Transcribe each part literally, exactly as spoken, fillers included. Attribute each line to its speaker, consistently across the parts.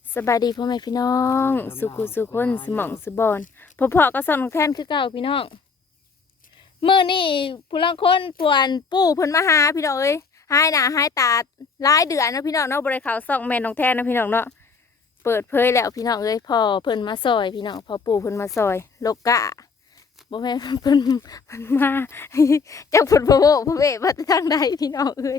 Speaker 1: สบายดีพ่อแม่พี่น้องสุขุสุคนสมองสบอนพอพอก็ส่องแทนคือเก่าพี่น้องเมื่อนี่ผู้ลังคนป่วนปู่เพิ่นมาหาพี่น้องเอ้ยหายหน้าหายตาหลายเดือนนะพี่น้องเนาะบริเขาส่องแม่น้องแทนนะพี่น้องเนาะเปิดเผยแล้วพี่น้องเอ้ยพอเพิ่นมาซอยพี่น้องพอปู่เพิ่นมาซอยโลกะบ่แม่นเพิ่นเพิ่นมาจักเพิ่นบ่โว้บ่เว้มาทางใดพี่น้องเอ้ย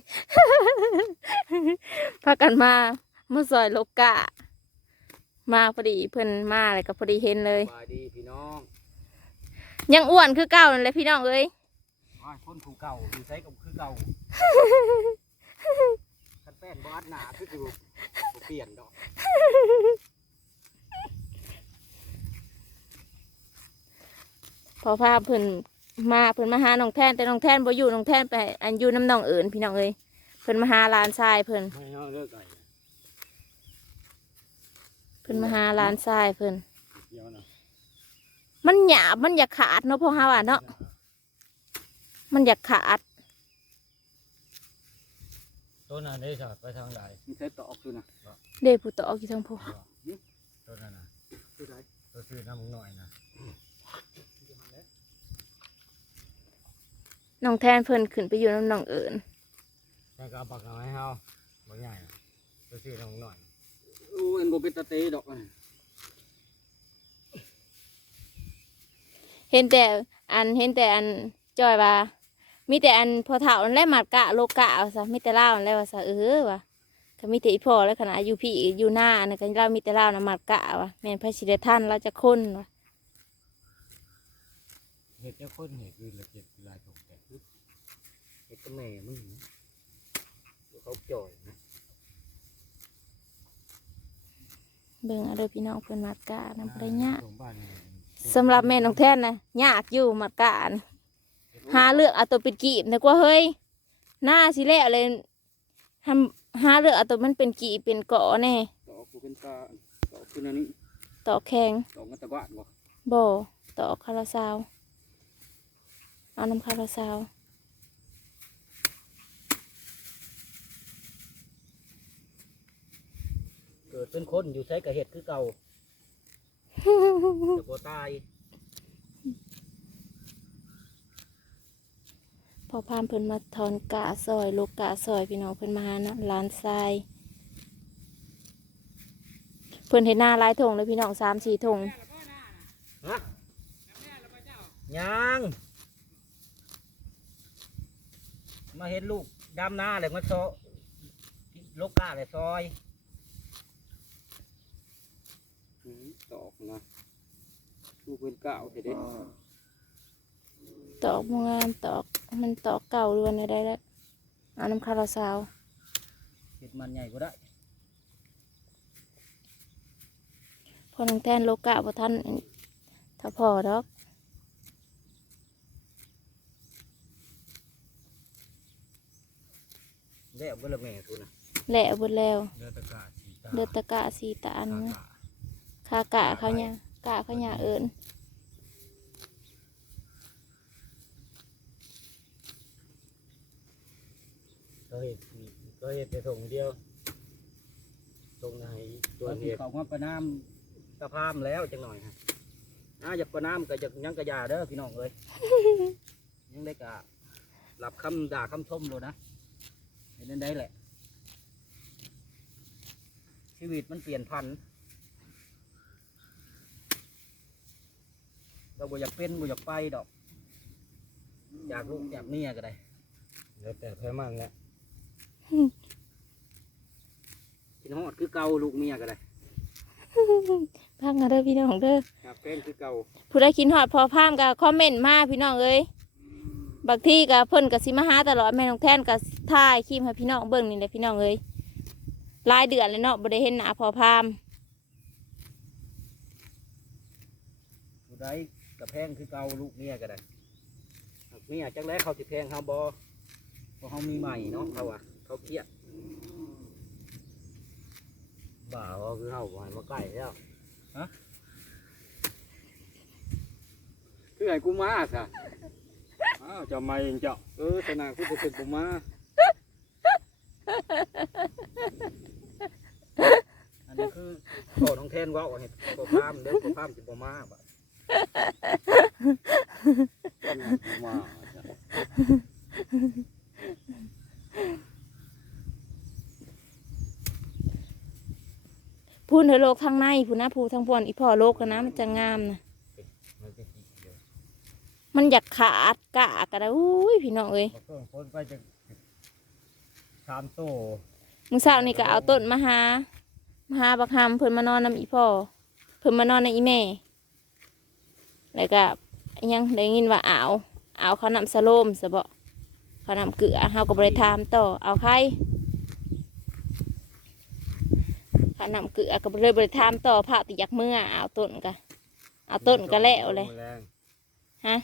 Speaker 1: พากันมามาซอยโลกะมาพอดีเพิ่นมาเลยก็พอดีเห็นเลย
Speaker 2: สบายดีพี่น้อง
Speaker 1: ยังอ้วนคือเก่านั่นแหละพี่น้องเอ้ย
Speaker 2: ว่าคนผูเก่าอยู่ไซกับคือเก่าคันแป้นบอสหนาคืออยู่บ่เปลี่ยนดอก
Speaker 1: พอพาเพิ่นมาเพิ่นมาหาน้องแทนแต่น้องแทนบ่อยู่น้องแทนไปอันอยู่น้ำน้องเอิญพี่น้องเอ้ยเพิ่นมาหาหลานชายเพิ่น
Speaker 2: ไม่เอาเลิกไก่
Speaker 1: เพิ่นมาหาหลานชายเพิ่น
Speaker 2: เดี๋ยวนะ
Speaker 1: มันหยาบมันอยากขาดเนาะพ่อเฮาอ่ะเนาะมันอยากขาด
Speaker 2: ต้นนั้นได้สอดไปทางใดมีใช้ตอกอยู่นะ
Speaker 1: เด้ผู้ตอกอยู่ทางพ่อ
Speaker 2: ต้นนั้นนะคือใดตัวซื้อน้ำมึงหน่อยนะ
Speaker 1: น้องแทนเพิ่นขึ้นไปอยู่น้ำน้องเอิญ
Speaker 2: แค่ก็เอาปากเอาให้เฮาบางใหญ่นะตัวซื้อน้ำมึงหน่อยโอ้เอ็นโบเป็นตะเตดอก
Speaker 1: เห็นแต่อันเห็นแต่อันจอยว่ามีแต่อันพอเฒ่านั่นแหละหมัดกะโลกะว่าซะมีแต่เล่านั่นแหละว่าซะเออว่ะก็มีแต่อีพ่อแล้วขนาดอยู่พี่อยู่หน้าอันนั้นก็เรามีแต่เล่านะหมัดกะว่ะแม่นพระสิได้ท่านเราจะค้นว่ะ
Speaker 2: เห็ดเจ้าคนเห็ดคือละเอียดลายของแต่เห็ดก็แม่มึงเขาจ่อยนะ
Speaker 1: เบิ่งเอาเด้อพี่น้องเพิ่นหมัดกะนำบ่ได้ยาก
Speaker 2: ของบ้านนี่
Speaker 1: สำหรับแม่น้องแท่นนะยากอยู่หมัดกะนี่หาเลือกเอาตัวเป็นกีบนึกว่าเฮ้ยหน้าสิแล้วเลยทำหาเลือกเอาตัวมันเป็นกีบเป็นเกาะแน่
Speaker 2: ตอกกูเป็นตาตอกคืออันนี้
Speaker 1: ต่อแข็ง
Speaker 2: ตอกมันตะกวาดบ่
Speaker 1: บ่ต่อคาราซาวเอาน้ำคาราซาว
Speaker 2: เกิดเป็นคนอยู่ใช้กับเห็ดคือเก่าจะบ่ตาย
Speaker 1: พอพามเพิ่นมาถอนกะซอยลูกกะซอยพี่น้องเพิ่นมาหานะร้านทรายเพิ่นเห็นหน้าหลายถงเลยพี่น้องสามสี่ถง
Speaker 2: ฮะยังมาเห็นลูกดำหน้าเลยมาโซลูกกาเลยซอยตอกนะลูกเป็นเก่าเห็ดเด้
Speaker 1: ตอกงานตอกมันตอกเก่าเรือนได้แล้วเอาน้ำคาราซาว
Speaker 2: เห็ดมันใหญ่ก็ได้
Speaker 1: พอน้องแทนโลกะพอท่านถ้าพอดอก
Speaker 2: แล้วก็ละแม่ทุนนะ
Speaker 1: แหละเบดแล้ว
Speaker 2: เดือดตะกาสีตา
Speaker 1: เดือดตะกะสีตาอันนะคากะเขาเนี่ยกะเขาเนี่ยเอิญ
Speaker 2: ก็เห็ดก็เห็ดไปส่งเดียวส่งไหนตัวเห็ดเขามาประนามกระพามแล้วจังหน่อยฮะอ่าอยากประนามก็อยากยังกระยาเด้อพี่น้องเลย ยังได้กะหลับคำด่าคำชมเลยนะเห็นนั่นได้แหละชีวิตมันเปลี่ยนพันเราบ่อยากเป็นบ่อยากไปดอกอยากลูกอยากเมียก็ได้แล้วแต่แพ้มันแหละกินฮอดคือเก่าลูกเมียก็ได้
Speaker 1: พักนะเด้อพี่น้องเด้อ
Speaker 2: อยากเป็นคือเก่า
Speaker 1: ผู้ใดกินหอดพอพามกับคอมเมนต์มาพี่น้องเอ้ยบางที่กับเพิ่นกับสิมาหาตลอดแม่น้องแทนกับถ่ายคลิปให้พี่น้องเบิ่งนี่แหละพี่น้องเอ้ยรายเดือนเลยเนาะบ่ได้เห็นหน้าพอพาม
Speaker 2: ผู้ใดกับแพงคือเก่าลูกเมียก็ได้เมียจังแล้วเขาสิแพงเขาบอเพราะเขามีใหม่เนาะเขาอ่ะเขาเครียดบ่าวคือเขาบ่ให้มาใกล้แล้วฮะคือไอ้กูมาสะอ้าวจะมาเองเจ้าเออสนาคือจะเป็นกูมาอันนี่คือพ่อน้องแทนว่าเอาให้พ่อพามเด้อพ่อพามสิบ่มาบ่มา
Speaker 1: พูนเถอะโลกทางในพูนนะพูทางพวนอีพ่อโลกกันนะมันจะงามนะมันอยากขาดกะกะได้อุ้ยพี่น้องเอ้ย
Speaker 2: เพิ่งพ้นไปจะสามโต
Speaker 1: มึงสาวนี่ก็เอาต้นมาหามาหาบักฮามเพิ่นมานอนนำอีพ่อเพิ่นมานอนในอีแม่แล้วก็ยังได้ยินว่าเอาเอาเขานำสโลมซะบ่เขานำเกลือเฮาก็บ่ได้ถามต่อเอาใครเขานำเกลือก็บ่เลยบ่ได้ถามต่อพระติอยากเมื่อเอาต้นก็เอาต้นก็แล้วเลยฮะ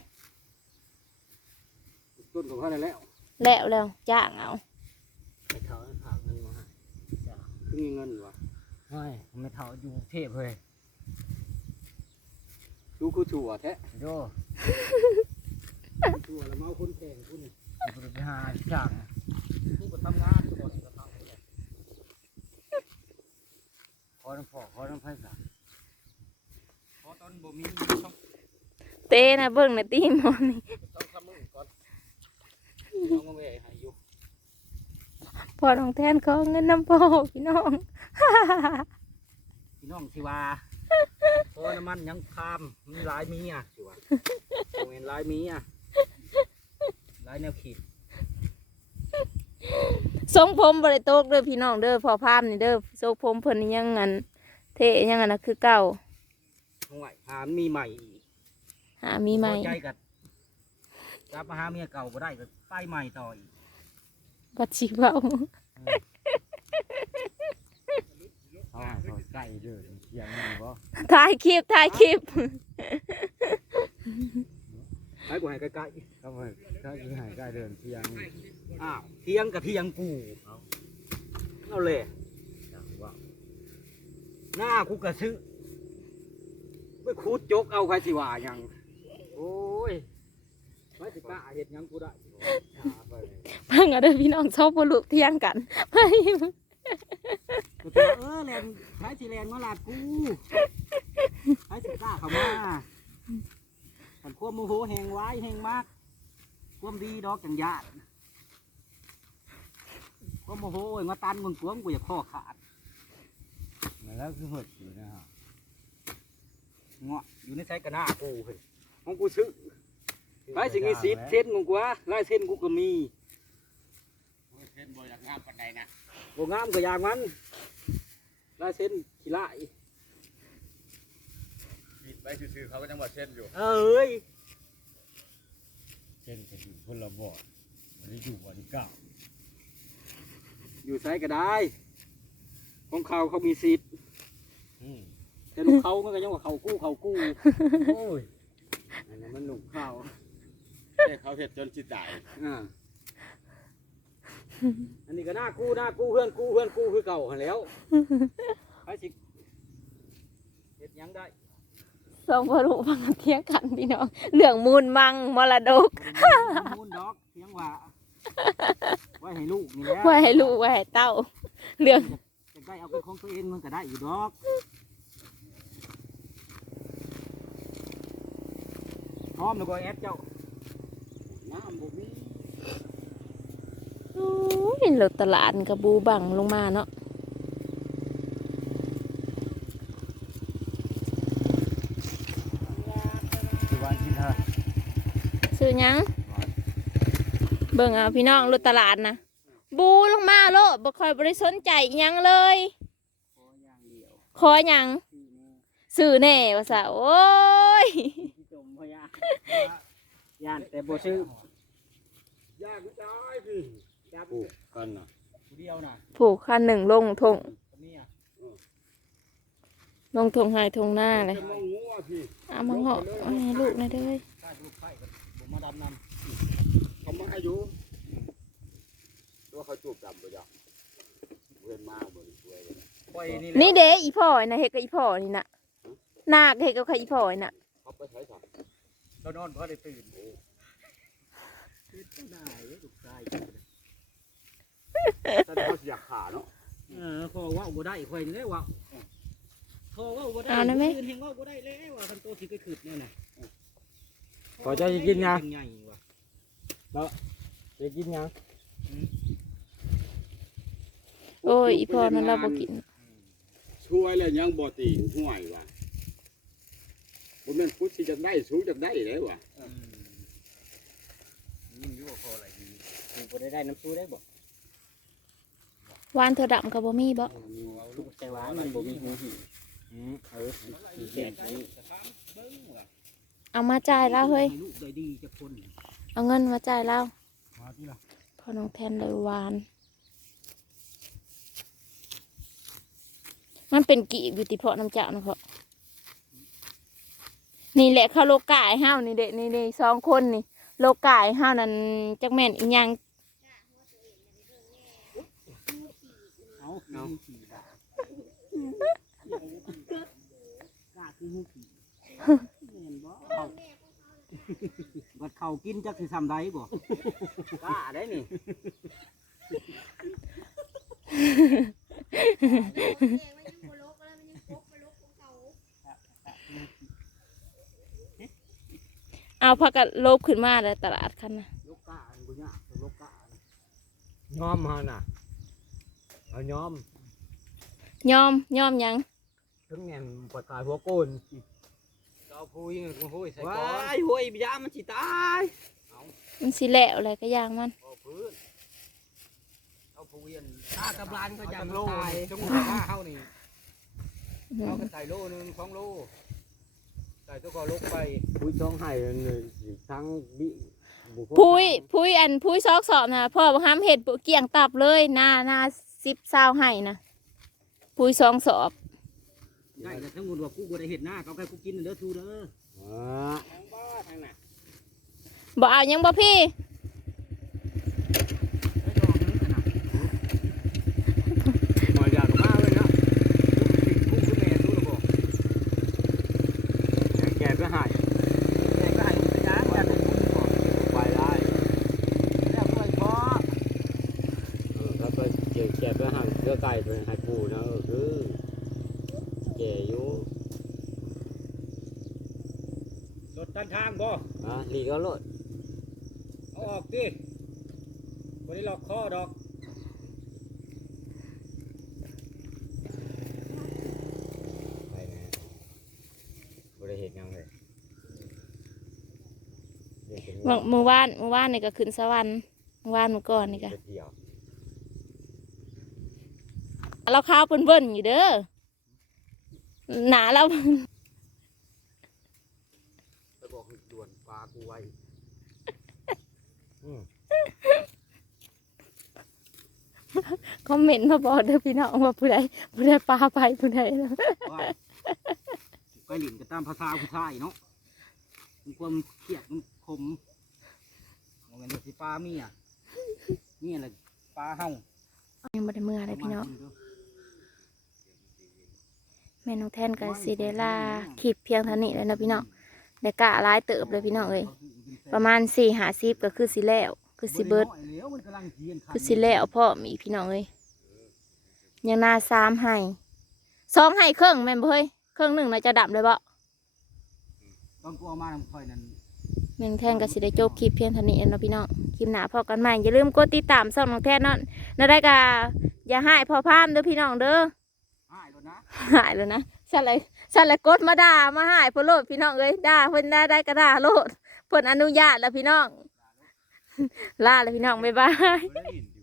Speaker 2: ต้นของเขาแล้ว
Speaker 1: แล้วแล้วจ้างเอา
Speaker 2: ไม่เท่าฝากเงินมาให้คือมีเงินวะไม่ไม่เท่าอยู่เทพเลยดูคือถั่วแท้โย่ถั่วแล้วเมาคนแข่งคุณนี่คุณไปหาจ้างกูก็ทำงานก่อนก็ทำเลยขอน้ำพอขอน้ำไผ่สักขอตอนบ่มีต้อง
Speaker 1: เต้นะเบิ่งนะตีหมอนนี่
Speaker 2: ต้องทำมือก่อนน้องมาเว่ยให้อยู่
Speaker 1: พอน้องแทนขอเงินน้ำพ่อพี่น้อง
Speaker 2: พี่น้องสิว่าเพราะน้ำมันยังคามมีหลายมีอ่ะสิว่าเห็นหลายมีอ่ะหลายแนวขีด
Speaker 1: ทรงผมบริโตกเด้อพี่น้องเด้อพอภาพนี่เด้อทรงผมเพิ่นนี่ยังงันเทยังงันนะคือเก่า
Speaker 2: ห่วยหามีใหม่อีก
Speaker 1: หามีไหม
Speaker 2: พอใจกับกลับมาหาเมียเก่าก็ได้ก็ไปใหม่ต่ออีก
Speaker 1: บัดชิเบา
Speaker 2: เอาให้ใกล้เด้อเสียงนี่บ่
Speaker 1: ถ่ายคลิปถ่ายคลิป
Speaker 2: ให้กูให้ใกล้ๆครับให้ใกล้ให้ใกล้เดินเทียงอ้าวเทียงกับเทียงกูเอาเลยหน้ากูกระซื้อไม่คูดจกเอาใครสิว่าหยังโอ้ยไม่สิกล้าเห็ดหยังกูได้
Speaker 1: เพิ่งเอาเด้อพี่น้องชอบบ่ลูกเที่ยงกันไป
Speaker 2: กูตัวเออแลนใช้สิแลนมาลาดกูใช้สิกล้าเข้ามาขันควบโมโหแหงไว้แหงมากควบดีดอกจังยาดควบโมโหมาตันมึงกวงกูอยากข้อขาดแล้วคือหดอยู่นะฮะเงาะอยู่ในใช้กระนากูเฮ้ยของกูซื้อลายสิ่งนี้สีเส้นของกูวะลายเส้นกูก็มีเส้นบอยากงามปันใดนะโบงามก็อย่างมันลายเส้นขี้ไล่
Speaker 3: ไปซื้อเขาก็จังหวัดเช่นอยู่
Speaker 2: เอ้ย
Speaker 3: เช่นจะอยู่คนละบ่อวันนี้อยู่วันที่เก้า
Speaker 2: อยู่ใช้ก็ได้ของเขาเขามีสิทธิ์
Speaker 3: อืม
Speaker 2: แต่ลูกเขามันก็ยังว่าเขากู้เขากู้โอ้ยอันนั้นมันหนุ่มเขา
Speaker 3: แต่เขาเห็ดจนจิตใจ
Speaker 2: อ่าอันนี้ก็หน้ากู้หน้ากู้เพื่อนกู้เพื่อนกู้คือเก่าหันแล้วไปสิเห็ดหยังได้
Speaker 1: สองบ่ลูกฟังเที่ยงกันพี่น้องเรื่องมูลมังมรดก
Speaker 2: มูนดอกเสียงว่าไว้ให้ลูกนี่แหละ
Speaker 1: ไว้ให้ลูกไว้ให้เต้าเรื่อง
Speaker 2: จะได้เอาเป็นของตัวเองมันก็ได้อยู่ดอกพร้อมแล้วก็แอดเจ้าน้ำบุมี
Speaker 1: โอ้ยรถตลาดกระบูบังลงมาเนาะ
Speaker 2: คือวันที่เธอ
Speaker 1: ซื้อหยังเบิ่งเอาพี่น้องรถตลาดนะบูลงมาโลดบ่ค่อยบริสนใจอิหยังเลย
Speaker 2: ขออย่างเดียว
Speaker 1: ขอหยังซื้อแน่ว่าซะโอ้ย
Speaker 2: ที่จมพยาย่านแต่บ่ซื้อยากได้พี่ยาก
Speaker 3: ปลูกกันนะ
Speaker 2: เดียวน่ะ
Speaker 1: ผูกคันหนึ่งลงทง
Speaker 2: ตัวนี้อ่ะ
Speaker 1: ลงทงหายทงหน้าเลย
Speaker 3: จะมองงัวพี่
Speaker 1: เอามาเหาะเอาให้ลูกหนะเด้อ
Speaker 2: ใต้ลูกไข่กับบ่มาดำน้
Speaker 3: เขามาให้อยู่ตัวเขาจูบดำไปจ้ะเวียนมากบริสุทธิ์เลย
Speaker 2: ำปล่อยนี่
Speaker 1: นี่เด้อีพ่อยนะเฮ็ดกับอีพ่อนี่น่ะนาคเฮ็ดกับใครอีพ่อยน่ะ
Speaker 3: เขาไปใช้สัตว์
Speaker 2: เรานอนเพราะได้ตื่นตื่นได้ลูกชาย
Speaker 3: แต่เขาเสียขาเนาะ
Speaker 2: เออพอว่าบ่ได้ข่อยนี่แหละว่าพอว่าบ่ได้
Speaker 1: เอานะแม่
Speaker 2: คืนเฮงว่าบ่ได้แล้วว่าคันโตสิไปขึ้นเนี่ยน่ะ
Speaker 4: ขอเจ้าจะกินยัง
Speaker 2: ใหญ่ว่ะ
Speaker 4: จะกินยัง
Speaker 1: โอ้ยอีพ่อนั่นเราบ่กิน
Speaker 3: ช่วยแล้วยังบ่ตีห่วยว่ะบ่แม่นพุทธสิจักได้สู้จักได้แล้วว่ะ
Speaker 2: อืมยิ่งอยู่ว่าพออะไรดีกูบ่ได้ได้น้ำซุปได้บ่
Speaker 1: หวานถั่วดำกับบ่มีบ่
Speaker 2: ลูกใจหวานมันบ่มีหูหิอืมเออสีแดงนี่
Speaker 1: เอามาจ่ายแล้วเฮ้ย
Speaker 2: ให้ลูกได้ดีจักคน
Speaker 1: เอาเงินมาจ่ายแล้ว
Speaker 2: มาที่ล่ะ
Speaker 1: พอน้องแทนเลยหวาน มันเป็นกีบอยู่ติเพาะน้ำจ่านะเพาะนี่แหละเขาโลกายห้าวนี่เด็นี่นี่สองคนนี่โลกายห้าวนั่นจักแม่นอีหยัง
Speaker 2: เอาเอาขี่ดาก้าคือหูขี่เห็นบ่เอาบัดเขากินจักสิซ้ำได้บ่กล้าได้นี่
Speaker 1: เอาพักกันโลบขึ้นมาเลยตลาดคันนะ
Speaker 2: ลูกกล้าอันบ่ยากลูกกล้า
Speaker 4: ย้อมเฮาน่ะเอาย้อม
Speaker 1: ยอมยอมหยัง
Speaker 4: ถึงแง่นปวดขาหัวโกน
Speaker 2: เอาพุยมาพุยใส่
Speaker 4: ว้
Speaker 2: ก้อน
Speaker 4: ายห้วยยามันสิตาย
Speaker 1: มันสิแล้วอะไรก็ย่างมัน
Speaker 2: เอาพื้นเอาพุยอัน
Speaker 4: ตากำลังก็
Speaker 2: เอา
Speaker 4: ยั
Speaker 2: จั
Speaker 4: ง
Speaker 2: ง
Speaker 4: โล
Speaker 2: โล
Speaker 4: ย
Speaker 2: จงหัวมาเฮานี่เอากันใส่โลนึงสองโลใส่ตัวก็ลกไป
Speaker 4: ผู้ช่องไห้เลยสิทั้งบิบุคคล
Speaker 1: พุยพุยอันพุยซอกสอบนะพ่อบ่ห้ามเห็ดบ่เกี่ยงตับเลยหน้าหน้าสิบเศร้าให้นะพุยสองสอบ
Speaker 2: ได้แต่ทั้งหมดว่ากูบ่ได้เห็ดหน้าเขาแค่กูกินเด้อทูเด้อ
Speaker 4: อ่า
Speaker 2: ทางบ้าทางน่ะ
Speaker 1: บ่เอาหยังบ่พี่
Speaker 4: หมอยากกับมาเลยนะ
Speaker 2: กูคือแม่ทูแล้วบ่
Speaker 4: แก่ไปหาย
Speaker 2: แม่ก็ให้กูไปย่างอย่าได้กูบ่
Speaker 4: ไปได้
Speaker 2: แล้วกูไอ้พ่อ
Speaker 4: เออแล้วก็เกี่ยวแก่ไปหายเสื้อไก่ไปให้ปูนะเออคือแก่อยู่
Speaker 2: รถตันทางบ่
Speaker 4: อ่ะหลีกเอาโลด
Speaker 2: เอาออกดิบ่ได้ล็อกคอดอก
Speaker 4: ไปนะบริเหตุยังเลยเด็กเป็น
Speaker 1: เมื่อมื้อวานมื้อวานนี่ก็ขึ้นสวรรค์มื้อวานมื้อก่อนนี่ก็
Speaker 4: เที่ยว
Speaker 1: เราข้าวเปิ้นๆอยู่เด้อหนาเรา
Speaker 2: ไปบอกให้ด่วนปลากูไว้
Speaker 4: อืม
Speaker 1: คอมเมนต์มาบอกเด้อพี่น้องว่าผู้ใดผู้ใดปลาไปผู้ใดนะ
Speaker 2: ว่าไปหลินก็ตามภาษาผู้ชายเนาะมันความเครียดมันขมบ่แม่นว่าสิปลาเมียเมียน่ะปลาเฮา
Speaker 1: ยังบ่ได้เมื่อเลยพี่น้องแม่น้องแทนกับซีเดล่าคลิปเพียงเท่านี้เลยนะพี่น้องได้กะร้ายเติบเลยพี่น้องเอ้ยประมาณสี่หาสิบก็คือสิแล้วคือสิเบิดคือสิแล้วพ่อมีพี่น้องเอ้ยยังนาสามให้สองให้เครื่องแม่นบ่เฮ้ยเครื่องหนึ่งน่าจะดับเลยบ่
Speaker 2: ตอนกูเอามาทำถอยนั้น
Speaker 1: แม่น้องแทนกับสิได้จบคลิปเพียงเท่านี้เนาะพี่น้องคลิปหน้าพอกันใหม่อย่าลืมกดติดตามช่องน้องแทนเนาะน่าได้กะอย่าให้พ่อพามเด้อพี่น้องเด้อ
Speaker 2: หายแล้วนะ
Speaker 1: หายแล้วนะฉันเลยฉันเลยกดมาด่ามาหายเพิ่นโลดพี่น้องเอ้ยด่าเพิ่นได้ได้ก็ด่าโลดเพิ่นอนุญาตแล้วพี่น้อง ลาเลยพี่น้องบ๊ายบาย
Speaker 3: บ่ได้ยิน